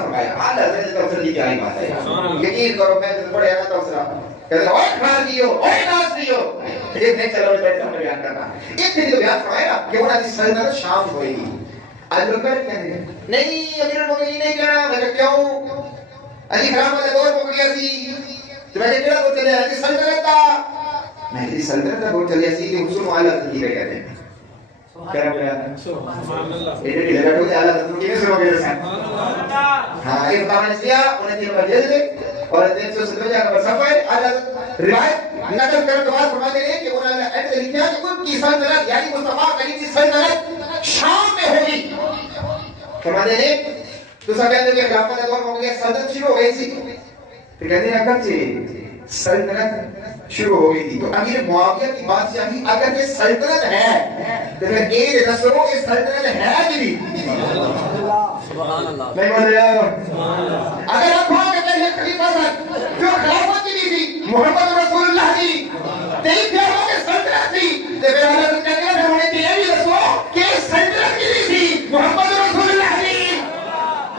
فرمایا اعلیٰ حضرت کوثر کی پیاری بات ہے. یقین کرو میں پڑھے نا توسرا کہتے ہیں اوے کھان دیو اوے ناز دیو یہ نہیں چلو بیٹھ کر بیان کرنا. ایک دن جو بیان فرمایا کہ وہ نبی سلطنت شام ہوئے گی. آج لوگ کہتے ہیں نہیں امیر المومنین نہیں کہنا. میں کہا کیوں علی خلافت کا دور مک گیا سی تو میں نے کہا وہ چلے علی سلطنت تھا. میں علی سلطنت کا دور چلے سی کہ حضور اعلیٰ حضرت کی کہتے ہیں کیا بولا سبحان اللہ یہ بھی لگا تو اعلیٰ حضرت کی سنو گے ہاں یہ بتا میں دیا انہیں تین بار دے دے اور 357 نمبر صفحہ اعلیٰ روایت نقل کرنے کے بعد فرماتے ہیں کہ انہوں نے ایسے لکھا کہ ان کی سلطنت یعنی مصطفیٰ کریم کی سلطنت شام میں ہوگی. فرماتے ہیں تو سب کہتے ہیں کہ خلافت کا دور ہو گیا سلطنت شروع ہو گئی تھی. پھر کہتے ہیں اگرچہ سلطنت شروع ہو گئی تھی تو امیر معاویہ کی بادشاہی اگر یہ سلطنت ہے تو پھر یہ رسول یہ سلطنت ہے کہ نہیں سبحان اللہ نہیں بول رہے اگر آپ کہو کہ یہ خلیفہ صاحب جو خلافت کی تھی محمد رسول اللہ کی نہیں پیاروں کی سلطنت تھی تو پھر حضرت کہتے ہیں ہمیں کہ یہ بھی رسول کہ سلطنت کی تھی محمد رسول اللہ کی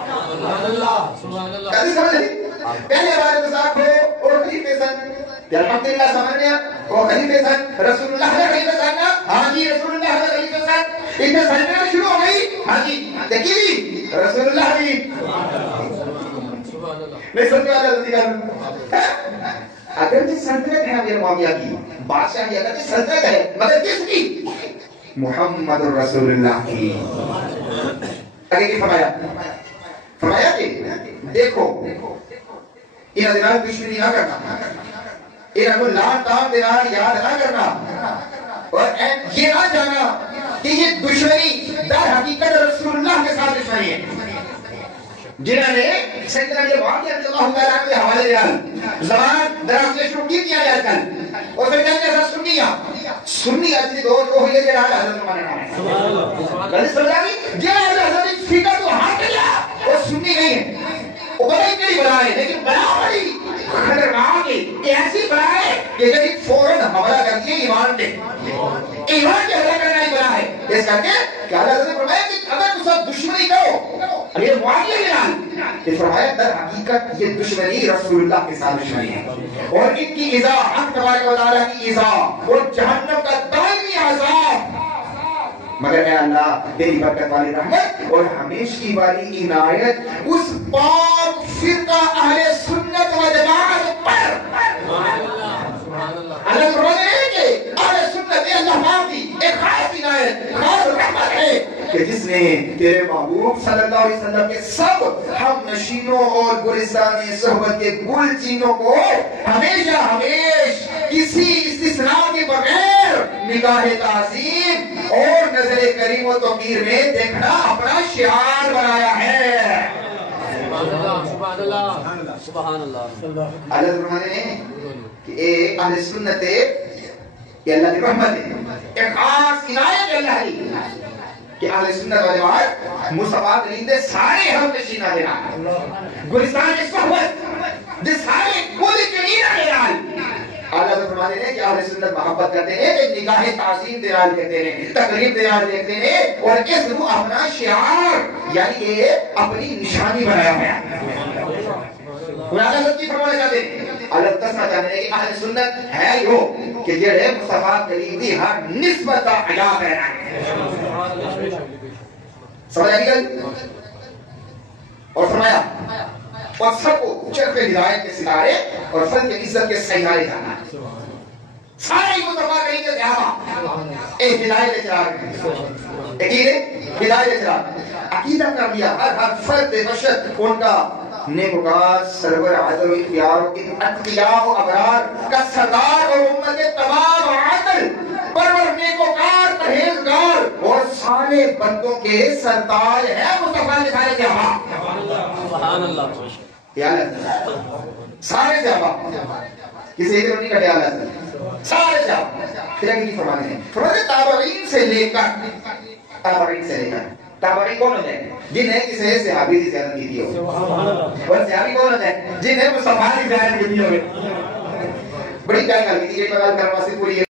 سبحان اللہ سبحان اللہ کہتے سمجھ پہلے بار صاحب ہو اور خلیفہ سن الحمدللہ سمجھنے وہ خلیفہ سن رسول اللہ کا خلیفہ سن ہاں جی رسول اللہ کا خلیفہ سن اتنے سلطنت شروع ہو گئی ہاں جی دیکھیے رسول اللہ بھی میں سمجھا رہا اگر جس سلطنت ہے امیر معاویہ کی بادشاہی اگر جس سلطنت ہے مگر کس کی محمد رسول اللہ کی آگے کی فرمایا کہ دیکھو انہاں دنال دشمنی نہ کرنا انہاں کو لان تام دنال یاد نہ کرنا اور یہ نہ جانا کہ یہ دشمنی در حقیقت رسول اللہ کے ساتھ دشمنی ہے جنہوں نے سیدنا یہ واقعہ رضی اللہ تعالیٰ عنہ کے حوالے دیا زمان دراز سے شروع کیا جائے کل اور پھر کہتے ہیں سنی اجلی دور کو ہوئی ہے جنہاں حضرت ماننا ہے غلط سمجھا جنہاں حضرت فکر تو ہاتھ لیا وہ سنی نہیں ہے وہ بڑی کئی بلائے لیکن بلا بڑی خطرناک ہے ایسی بلائے کہ جب فوراً حوالہ کرتی ہے ایمان دے ایمان کے حوالہ کرنا ہی بلا ہے اس کر کے کہ اللہ حضرت نے فرمایا کہ اگر تو سب دشمنی کرو امیر معاویہ کے نام کہ فرمایا در حقیقت یہ دشمنی رسول اللہ کے ساتھ دشمنی ہے اور ان کی اذا حق تبارک و تعالیٰ کی اذا اور جہنم کا دائمی عذاب مگر اے اللہ تیری برکت والی رحمت اور ہمیشہ والی عنایت اس پاک فرقہ اہل سنت و جماعت پر اللہ فرماتے ہیں کہ اہل سنت اللہ معافی ایک خاص عنایت خاص رحمت ہے کہ جس نے تیرے محبوب صلی اللہ علیہ وسلم کے سب ہم نشینوں اور گلستان صحبت کے گل چینوں کو ہمیشہ کسی استثناء کے بغیر نگاہ تعظیم اور نظر کریم و توقیر میں دیکھنا اپنا شعار بنایا ہے. سبحان اللہ سبحان اللہ. اللہ فرماتے ہیں کہ ایک اہل سنت یہ اللہ کی رحمت ہے ایک خاص عنایت ہے اللہ کی کہ اہل سنت و جماعت مصطفیٰ کریم دے سارے ہم نشینہ دینا گلستان صحبت دے سارے گل چینہ دینا. اللہ فرماتے ہیں کہ اہل سنت محبت کرتے ہیں کہ نگاہ تعظیم دیال کہتے ہیں تقریب دیال دیکھتے ہیں اور اس کو اپنا شعار یعنی کہ اپنی نشانی بنایا ہے. اللہ کی فرمانے چاہتے ہیں اللہ تسمہ چاہتے ہیں کہ اہل سنت ہے یہ کہ جڑے مصطفیٰ کریم دی ہر نسبت کا علا کرنا ہے. سمجھ آئی گل اور فرمایا اور سب کو چرخ ہدایت کے ستارے اور فن کے عزت کے سیارے جانا سارے مصطفیٰ کریم کے صحابہ ایک ہدایت چراغ ایک ہدایت چراغ عقیدہ کر لیا ہر فرد بشر ان کا نیکوکار سرور عدل و اختیار و اتقیاء و ابرار کا سردار اور امت تمام عدل پرور نیکوکار پرہیزگار اور سارے بندوں کے سردار ہے مصطفیٰ کے سارے صحابہ. سبحان اللہ. یا اللہ سارے صحابہ کسی ایک روٹی کا خیال ہے سارے صحابہ پھر آگے کی فرمانے ہیں فرمانے تابعین سے لے کر تابعی کون ہوتے ہیں جنہیں کسی صحابی کی زیادت کی دی ہو اور صحابی کون ہوتے ہیں جنہیں مصطفیٰ کی زیادت کی دی ہو. بڑی کیا گل کی تھی یہ بات کرنا سے پوری